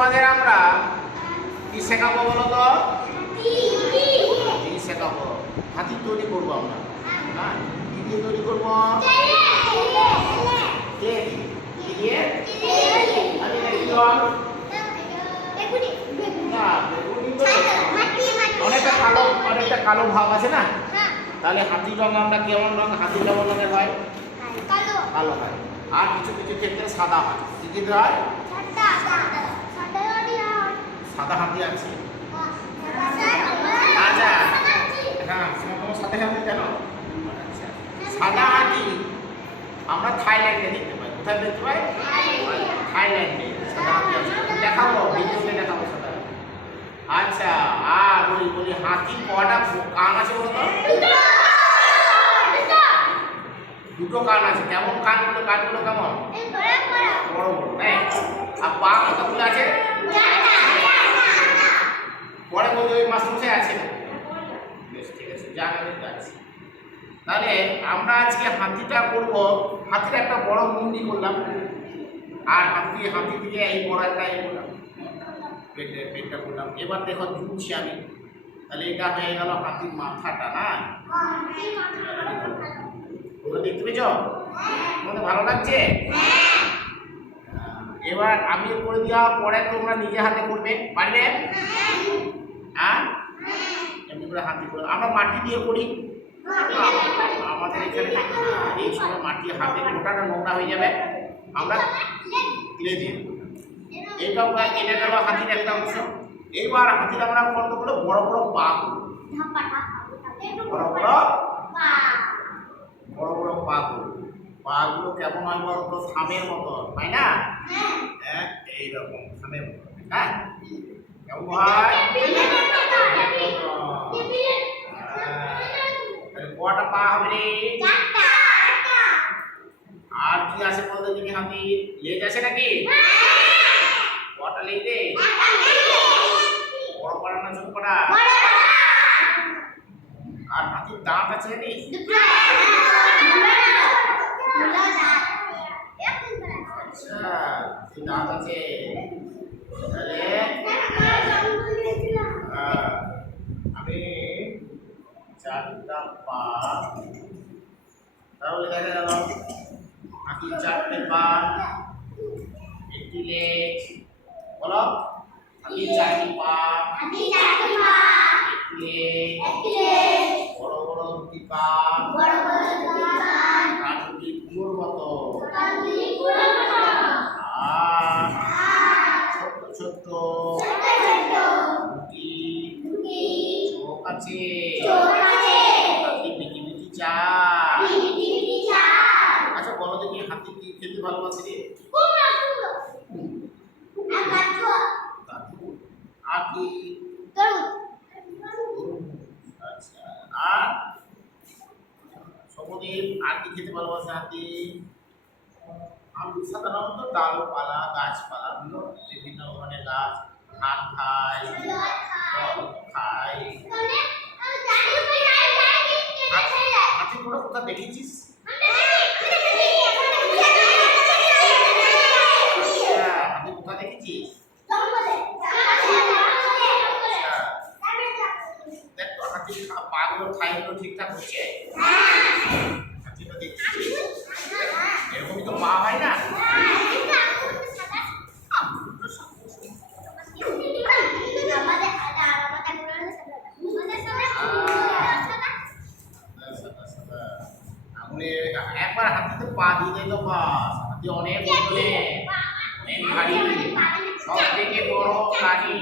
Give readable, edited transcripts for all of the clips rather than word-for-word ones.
তোমাদের আমরা কি শেখাবো বলো তো? কি শেখাবো? হাতি তৈরি করবো আমরা। হ্যাঁ, কি দিয়ে তৈরি করবো? অনেকটা কালো ভাব আছে না? তাহলে হাতির রং আমরা কেমন রং? হাতি কেমন রঙের হয়? কালো হয়। আর কিছু কিছু ক্ষেত্রে সাদা হয়। কি কি হয়? সাদা হাতি আছে। আচ্ছা, হ্যাঁ, তোমার সাথে হাতি কেন? আচ্ছা, সাদা হাতি আমরা থাইল্যান্ডে দেখতে পাই। কোথায় দেখতে পাই? থাইল্যান্ডে সাদা হাতি আছে। দেখাবো, ভিডিওতে দেখাবো সাদা হাতি। আচ্ছা, আর বলি হাতির কটা কান আছে বলো তো? দুটো কান আছে। কেমন কানগুলো? কানগুলো কেমন? বড় বড়, তাই? আর পা কতগুলো আছে? পরে বলতে ওই মাসে আছে। বেশ, ঠিক আছে, জানাতে যাচ্ছি। তাহলে আমরা আজকে হাতিটা করব। হাতির একটা বড় মুন্ডি করলাম, আর হাতি দিয়ে এই বড় একটা করলাম, পেটটা করলাম। এবার দেখো জুড়ছি আমি। তাহলে এটা হয়ে গেল হাতির মাথাটা, না? তোমরা দেখতে পেয়েছ? তোমাদের ভালো লাগছে? এবার আমি করে দেওয়ার পরে তোমরা নিজে হাতে করবে, পারবে? হ্যাঁ, এমনি করে হাতি করে আমরা মাটি দিয়ে করি। আমাদের এখানে এই সময় মাটি হাতে গোটাটা নোংরা হয়ে যাবে, আমরা ক্লে দিয়ে দেবো। এইটাও কেটে গেল হাতির একটা অংশ। এইবার হাতির আমরা কতগুলো বড় বড় পা করব, বড় বড় পা করব। পাগুলো কেমন হয় বলো তো? থামের মতো, তাই না? হ্যাঁ, এইরকম থামের মতো। হ্যাঁ, কেমন হয়? কটা পা হবে রে? আর কি আছে বলতে দেখি? হাতির লেজ আছে নাকি? কটা লেজ রে? বড় পাড়া না ছোট পাড়া? আর হাতির দাঁত আছে নাকি? আচ্ছা, দাঁত আছে। আমি চারটা পা, তাহলে দেখা গেল হাতির চারটে পা, একটি লেজ। বলো, হাতির চারটি পা, একটি লেজ, বড় বড় দুটি কান, কান দুটি কুয়োর মতো, আর ছোট্ট ছোট্ট দুটি চোখ আছে। হাতি মিটি মিটি চায়। আচ্ছা, বলো দেখি হাতি কি খেতে ভালোবাসে রে? আর কি? আচ্ছা, আর সমুদ্রের আর কি খেতে ভালোবাসে হাতি? আমি সাধারণত ডালপালা, গাছপালা, বিভিন্ন ধরনের গাছ, ধান খায়, খায়। হাতি কোনো কোথা দেখেছিস? হাতি কোথা দেখেছিস? দেখ তো হাতির পাগুলো, ঠাইগুলো ঠিকঠাক হচ্ছে? হাতিটা দেখছিস? এরকমই তো পা হয় না? একবার হাতিতে পা দিয়ে দিল, বাস, হাতি অনেক ওজনে, অনেক ভারী, সব থেকে বড় প্রাণী।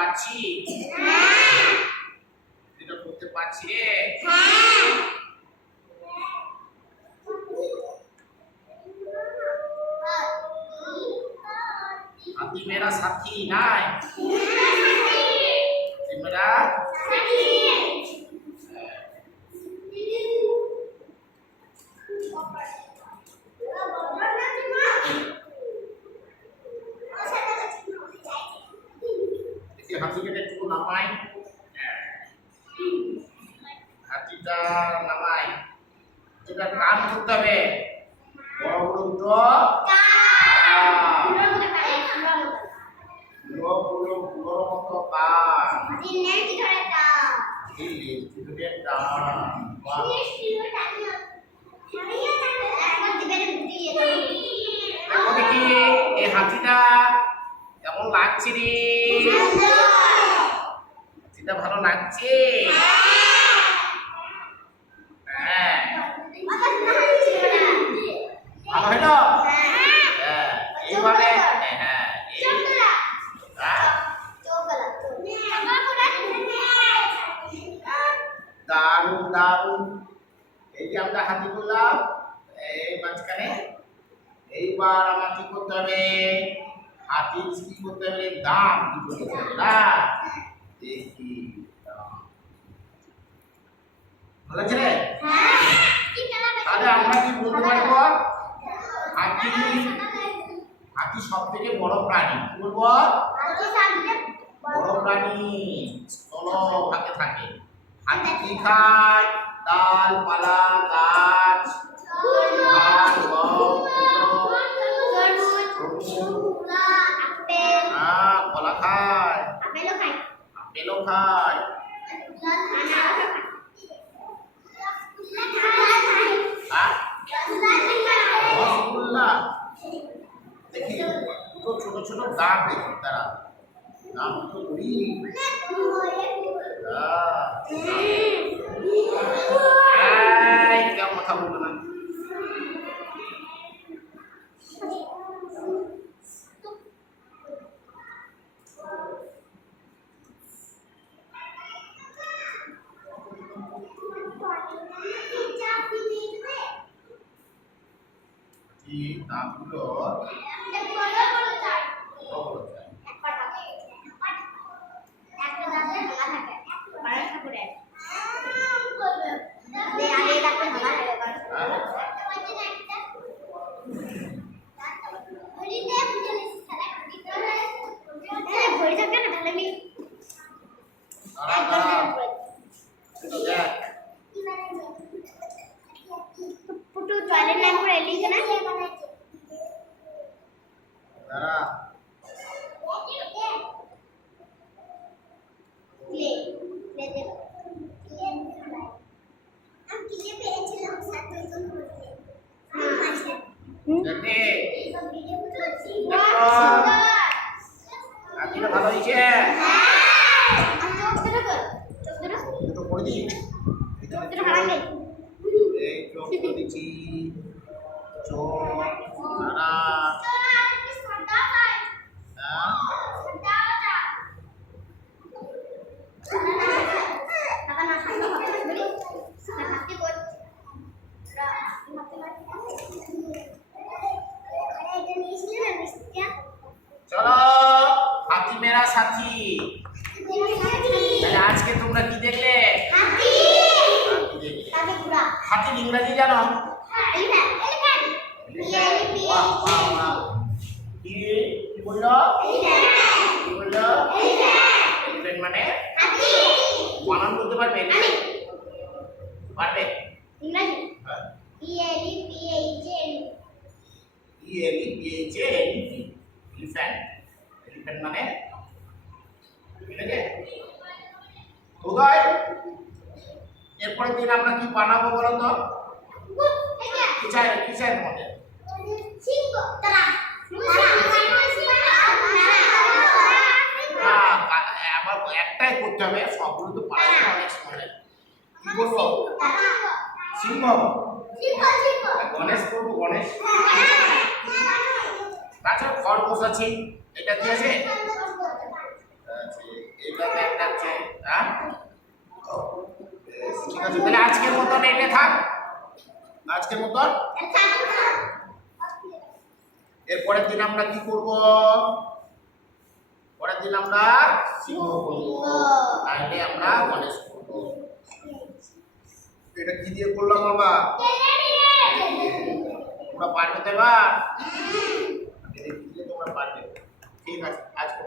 পারছি? এটা করতে পারছি রে। হাতি মেরা সাথী নাই, হাতি মেরা হাতিকে একটু নামাই, হাতিটা নামাই, এটা কান করতে হবে বড় বড় দুটো পুরো মতো কান, দেখো দেখি এই হাতিটা কেমন লাগছে রে? হাতিটা ভালো লাগছে? হ্যাঁ, ভালো হলো। হ্যাঁ, এইভাবে দারুণ দারুণ। এই যে আমরা হাতি করলাম এই মাঝখানে, এইবার আমার কি করতে হবে? হাতির কি করতে হবে? দাম দুটো করতে হবে না? দেখি ভালো আছে রে? তাহলে আমরা কি বলতে পারবো? হাতি হাতি সব থেকে বড় প্রাণী। কি বলবো? বড় প্রাণী, স্থলভাগে থাকে। হাতি কি খায়? ডাল পালা গাছ, ধান গম কলা খায়, আপেলও খায়। রসগোল্লা দেখি দুটো ছোট ছোট দাঁত দেখি, তারা দাম তো করি। কেউ কথা বলবে না। দাঁতগুলো ভালো হয়েছে দুটো করে দিই, এই চোখ করে দিচ্ছি, চোখ চলো হাতি মেরা সাথী। তাহলে আজকে তোমরা কি দেখলে? হাতির ইংরেজি জানো? কি বললো? কি বললো? এলিফ্যান্ট মানে বানান বলতে পারবে? পারবে? এলিফ্যান্ট, এলিফ্যান্ট মানে ঠিক আছে। উদয় এরপরের দিন আমরা কি বানাবো বলো তো? কি চাই তোমাদের? আবার একটাই করতে হবে, সবগুলো তো পারবে না অনেক সময়। কি বলবো? সিংহ, গণেশ করবো, গণেশ। তাছাড়া খরগোশ আছে, এটা কি আছে? আছে, এটা ব্যাগ লাগছে। হ্যাঁ ঠিক আছে, তাহলে আজকের মতন এটা থাক, আজকের মতন। এরপরের দিন আমরা কি করব? পরের দিন আমরা সিংহ করব, তাইলে আমরা গণেশ করব। এটা কি দিয়ে করলাম বাবা? তোমরা পারবে তো এবার? তোমরা পারবে। ঠিক আছে, আজকে